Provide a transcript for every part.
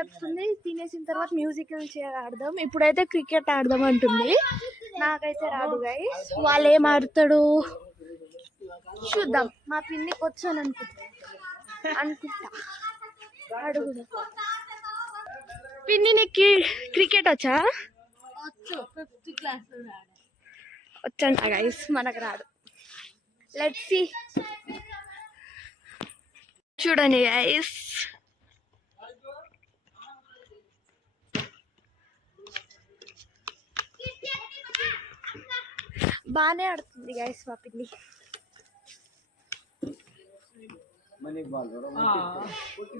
చెప్తుంది తినేసిన తర్వాత మ్యూజికల్ చైర్ ఆడదాం, ఇప్పుడైతే క్రికెట్ ఆడదాం అంటుంది. నాకైతే రాదు గైస్, వాళ్ళు ఏం ఆడతాడు చూద్దాం. మా పిన్నికి వచ్చాను అనుకుంటా అడుగుదాం. పిన్ని నీకు క్రికెట్ వచ్చా? వచ్చంట గైస్, మనకు రాదు. Let's see. చూడండి గైస్, బానే ఆడుతుంది గైస్ మా పిన్ని.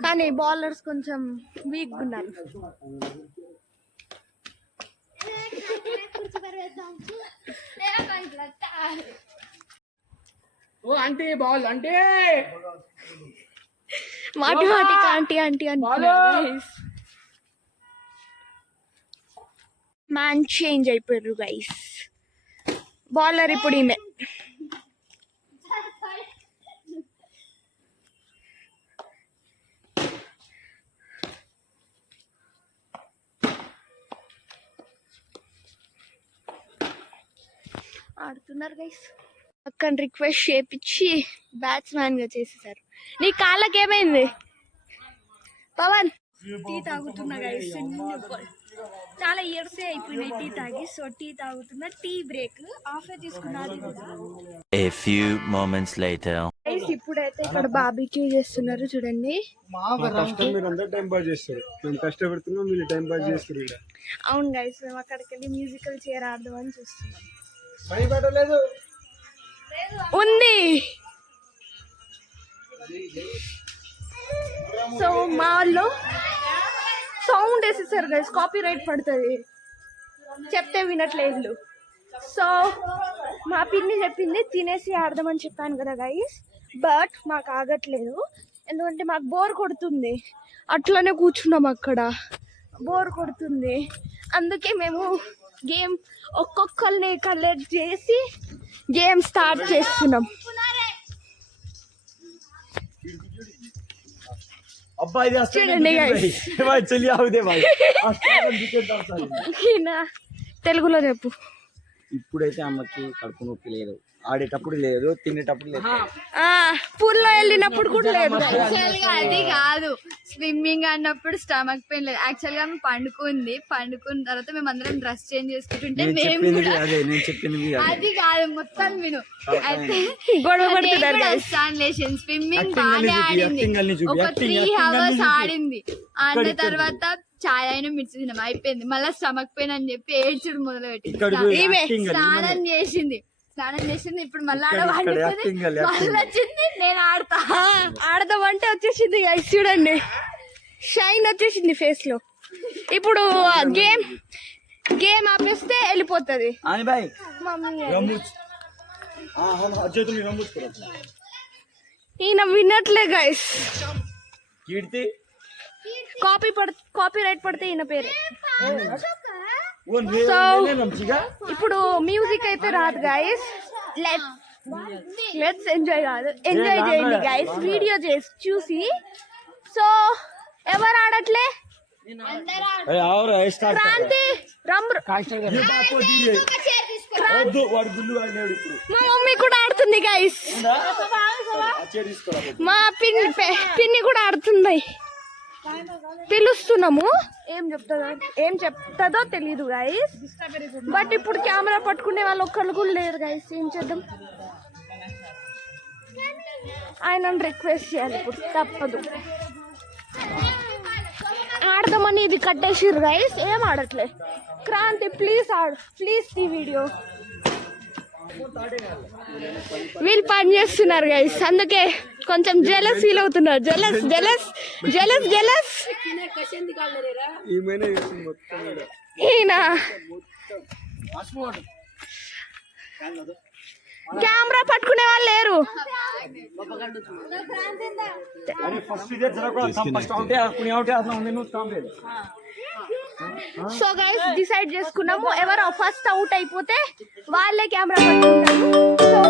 కానీ బౌలర్స్ కొంచెం వీక్ ఉన్నారు. ఆంటీ బాల్ అంటే మాటి మాటికి ఆంటీ ఆంటీ అంటున్నారు. మ్యాన్ చేంజ్ అయిపోయారు గైస్. బౌలర్ ఇప్పుడు ఈమె. ఆడుతున్నారు గైస్. అక్కడ రిక్వెస్ట్ చేపించి బ్యాట్స్మెన్ గా చేసేసారు. నీ కాళ్ళకి ఏమైంది పవన్? టీ తాగుతున్నా గైస్, చాలా ఇయర్స్ అయిపోయినాయి టీ తాగి. సో టీ తాగుతున్నా, టీ బ్రేక్ ఆఫ్ తీసుకున్నారు. ఇప్పుడైతే ఇక్కడ బార్బిక్యూ చేస్తున్నారు చూడండి. అవును గైస్, మేము అక్కడికి వెళ్ళి మ్యూజికల్ చైర్ ఆడదామని చూస్తున్నాం. ఉంది. సో మా వాళ్ళు సౌండ్ వేసేసారు గైస్, కాపీ రైట్ పడుతుంది, చెప్తే వినట్లేదు. సో మా పిన్ని చెప్పింది తినేసి ఆడదామని చెప్పాను కదా గైస్, బట్ మాకు ఆగట్లేదు. ఎందుకంటే మాకు బోర్ కొడుతుంది, అట్లనే కూర్చున్నాం అక్కడ, బోర్ కొడుతుంది. అందుకే మేము గేమ్ ఒక్కొక్కరిని కలెక్ట్ చేసి గేమ్ స్టార్ట్ చేస్తున్నాం. తెలుగులో చెప్పు. ఇప్పుడైతే అమ్మకి కడుపు నొప్పి లేదు, ఆడేటప్పుడు లేదు, తినేటప్పుడు లేదు, పూల్లో వెళ్ళినప్పుడు కూడా లేదు. అది కాదు, స్విమ్మింగ్ అన్నప్పుడు స్టమక్ పెయిన్ లేదు. యాక్చువల్ గా పండుకున్న తర్వాత మేము అందరం డ్రెస్ చేంజ్ చేసుకుంటుంటే అది కాదు, మొత్తం విను. అయితే స్విమ్మింగ్ బాగానే ఆడింది, ఒక 3 hours ఆడింది. ఆడిన తర్వాత చాయ్ అయినా మిర్చి తిన్నాం, అయిపోయింది. మళ్ళీ స్టమక్ పెయిన్ అని చెప్పి ఏడ్చుడు మొదలు పెట్టింది. స్నానం చేసింది, ఇప్పుడు మళ్ళీ వచ్చింది. నేను ఆడదామంటే వచ్చేసింది చూడండి, షైన్ వచ్చేసింది ఫేస్ లో. ఇప్పుడు గేమ్ ఆపేస్తే వెళ్ళిపోతుంది. ఈయన విన్నట్లే గైస్, కాపీ రైట్ పడితే ఈయన పేరు. సో ఇప్పుడు మ్యూజిక్ అయితే రాదు గైస్, లెట్స్ ఎంజాయ్ చేయండి గైస్, వీడియో చూసి. సో ఎవరు ఆడట్లే? క్రాంతి, మా మమ్మీ కూడా ఆడుతుంది గైస్, మా పిన్ని కూడా ఆడుతుంది. పిలుస్తున్నాము, ఏం చెప్తుందో తెలీదు గైస్. బట్ ఇప్పుడు కెమెరా పట్టుకునే వాళ్ళు ఒక్కళ్ళు కూడా లేరు గైస్, ఏం చేద్దాం? ఆయనను రిక్వెస్ట్ చేయాలి, ఇప్పుడు తప్పదు. ఆడదామని ఇది కట్టేసిర్రు గైస్, ఏం ఆడట్లే. క్రాంతి ప్లీజ్ ప్లీజ్ ఈ వీడియో. వీళ్ళు పని చేస్తున్నారు గైస్, అందుకే కొంచెం జెలస్ ఫీల్ అవుతున్నారు. జెలస్ జెలస్ జెలస్ జెలస్ ఈయన కెమెరా పట్టుకునే వాళ్ళు లేరు. సో గైస్ డిసైడ్ చేసుకున్నాము, ఎవరు ఫస్ట్ అవుట్ అయిపోతే వాళ్ళే కెమెరా పట్టుకుంటారు. So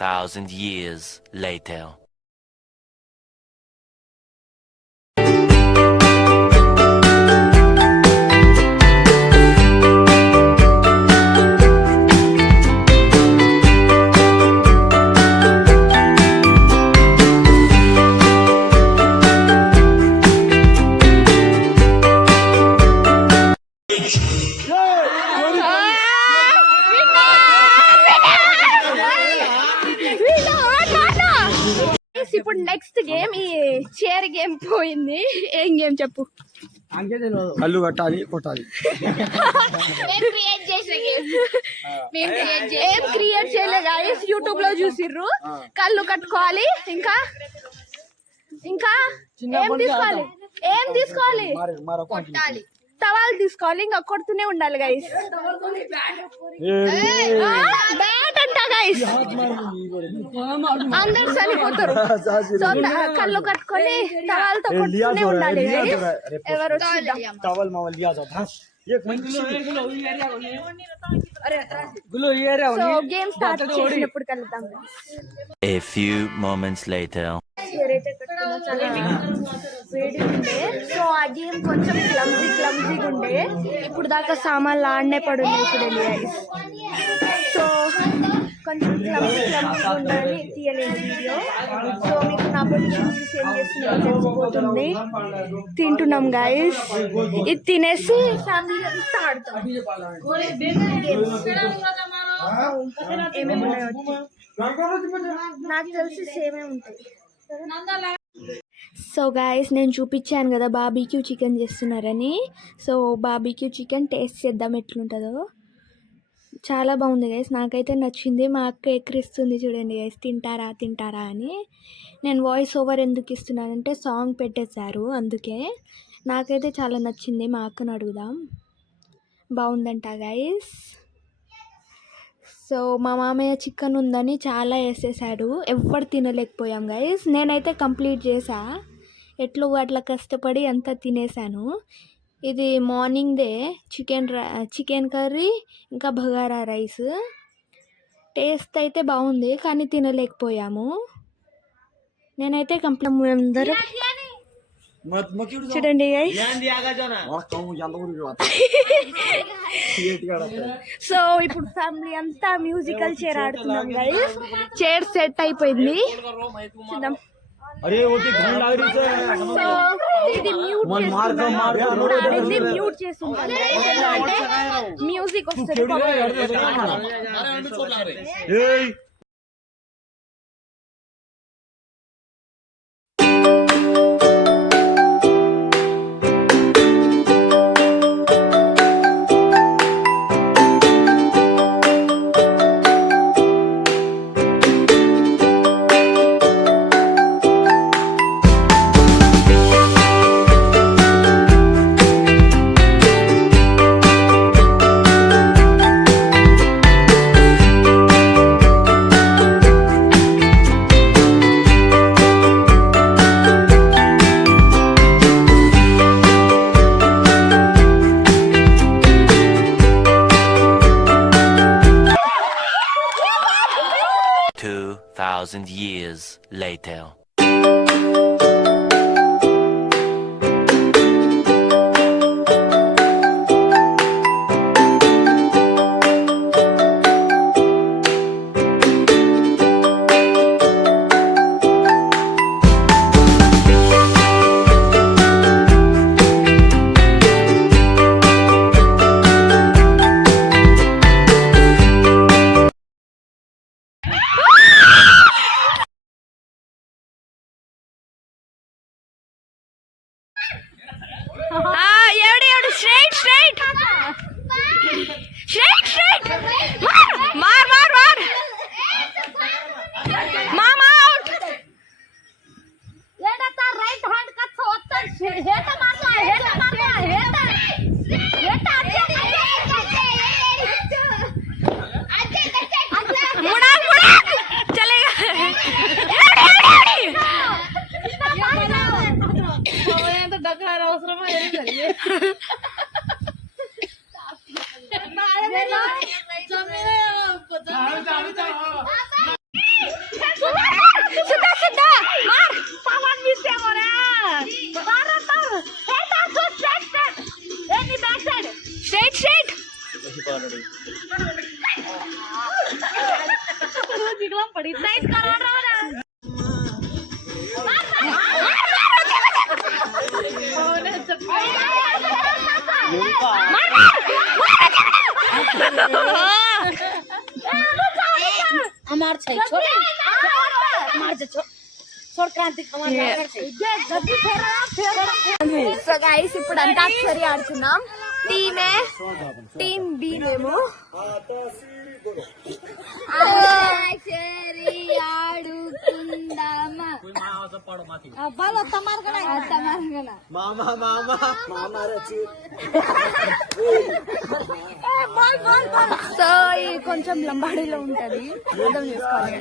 2,000 years later. ఇప్పుడు నెక్స్ట్ గేమ్ ఈ చైర్ గేమ్ పోయింది. ఏం గేమ్ చెప్పు? కళ్ళు కట్టాలి కొట్టాలి. ఏం క్రియేట్ చేయలే గాయ్స్, యూట్యూబ్ లో చూసిర్రు. కళ్ళు కట్టుకోవాలి, ఇంకా ఇంకా ఏం తీసుకోవాలి టవాల్ తీసుకోవాలి, ఇంకా కొడుతూనే ఉండాలి గైస్. బ్యాట్ అంట గైస్, అందరు చనిపోతారు. సో కళ్ళు కట్టుకొని టవాల్తో కొడుతూనే ఉండాలి గైస్. ఎవరు టవల్ మావల్ లియా జా ధాస్ एक సో గేమ్ స్టార్ట్ చేసినప్పుడు కలుద్దాం. A few moments later. ఎవరైతే కట్టుకున్నా చాలా వేడి ఉండే, సో ఆ గేమ్ కొంచెం క్లమ్జీగా ఉండే. ఇప్పుడు దాకా సామాన్లు ఆడనే పడున్నాయి చూడండి గైస్. సో కొంచెం క్లమ్జీగా ఉండాలని తీయలేదు వీడియో. సో మీకు నా పొజిషన్ చూసి ఏం చేస్తున్నారో తెలిసిపోతుంది. తింటున్నాం గైస్, ఇది తినేసి ఫ్యామిలీ అంతా ఆడతాం. ఏమేమి ఉన్నాయో నాకు తెలిసి సేమే ఉంటాయి. సో గాయస్, నేను చూపించాను కదా బార్బిక్యూ చికెన్ చేస్తున్నారని. సో బార్బిక్యూ చికెన్ టేస్ట్ చేద్దాం ఎట్లుంటుందో. చాలా బాగుంది గైస్, నాకైతే నచ్చింది. మా అక్క ఎక్కిరిస్తుంది చూడండి గైస్, తింటారా అని. నేను వాయిస్ ఓవర్ ఎందుకు ఇస్తున్నానంటే సాంగ్ పెట్టేశారు అందుకే. నాకైతే చాలా నచ్చింది, మా అక్కను అడుగుదాం. బాగుందంట గైస్. సో మా మామయ్య చికెన్ ఉందని చాలా వేసేసాడు, ఎవ్వరు తినలేకపోయాం గైస్. నేనైతే కంప్లీట్ చేసా, ఎట్లు అట్లా కష్టపడి అంతా తినేసాను. ఇది మార్నింగ్దే చికెన్ కర్రీ ఇంకా బగారా రైస్. టేస్ట్ అయితే బాగుంది కానీ తినలేకపోయాము. నేనైతే కంప్లీట్ అందరూ చూడండి గైస్. సో ఇప్పుడు ఫ్యామిలీ అంతా మ్యూజికల్ చైర్ ఆడుతున్నాం గైస్. చైర్ సెట్ అయిపోయింది, చూద్దాం. సో ఇది మ్యూట్ చేసి ఉంటాను అంటే మ్యూజిక్ వస్తుంది. Years later. సో గైస్ ఇప్పుడు అంతాక్షరి ఆడుతున్నాం. టీమ్ బి మేము. అంతాక్షరి ఆడుకుందామా. సో ఇది కొంచెం లంబాడీలో ఉంటది, అర్థం చేసుకోవాలి.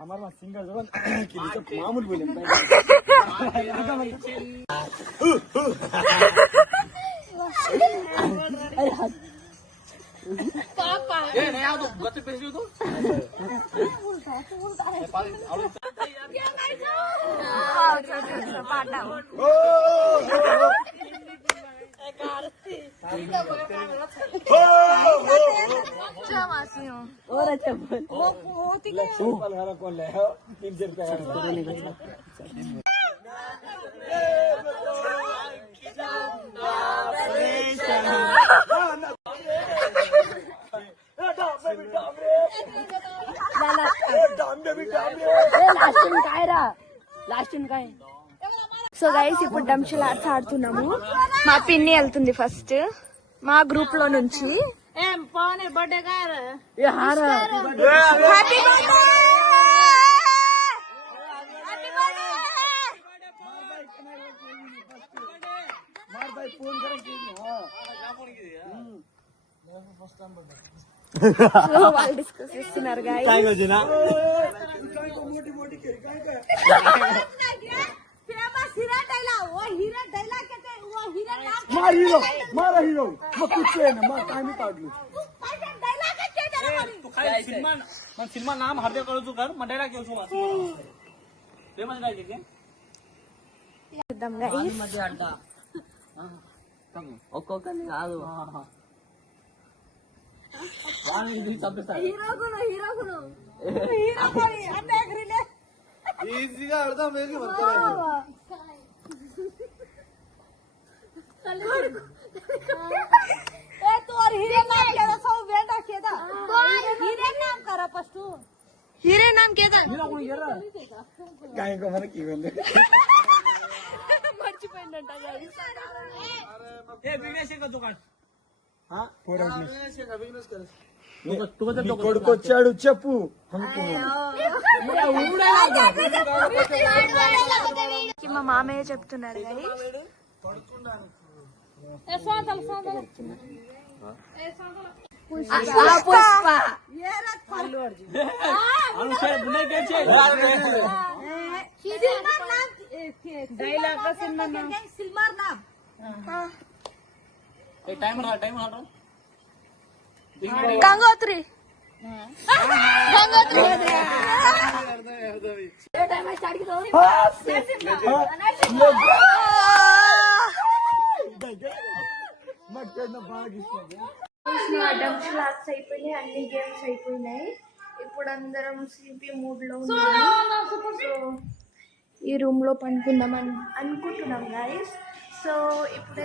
हमारा सिंगर जवान मामूल बोले సో గైస్ ఇప్పుడు డంషల్ ఆర్ట్స్ ఆడుతున్నాము. మా పిన్ని వెళ్తుంది ఫస్ట్ మా గ్రూప్ లో నుంచి. సో వాళ్ళు డిస్కస్ చేస్తున్నారు guys. मारा हीरो कुछ ना टाइम काढलो సినిమా నామ హర్దే కలుచు కాదు మా డైలాగ్ తెలుసు ఫేమస్ డైలాగ్ ఇది చూద్దాం guys. మధ్య ఆడతా ఒక్కొక్కని కాదు వాడిని చంపేస్తాడు ఈజీగా ఆడదాం వేసి हीरे नाम केदा काय को మనకి ఇవ్వండి మర్చిపోయిందంట guys. ఏ బిజినెస్ का दुकान हां पूरा बिजनेस कर నీ కొడుకు వచ్చాడు చెప్పు మా మామయ్య చెప్తున్నారు guys. పుష్ప గంగోత్రి డంషల్ ఆర్ట్స్ అయిపోయినాయి, అన్ని గేమ్స్ అయిపోయినాయి. ఇప్పుడు అందరం స్లీపీ మూడ్ లో ఉన్నాము. సో ఈ రూమ్ లో పనుకుందాం అనుకుంటున్నాం గైస్. సో ఇప్పుడు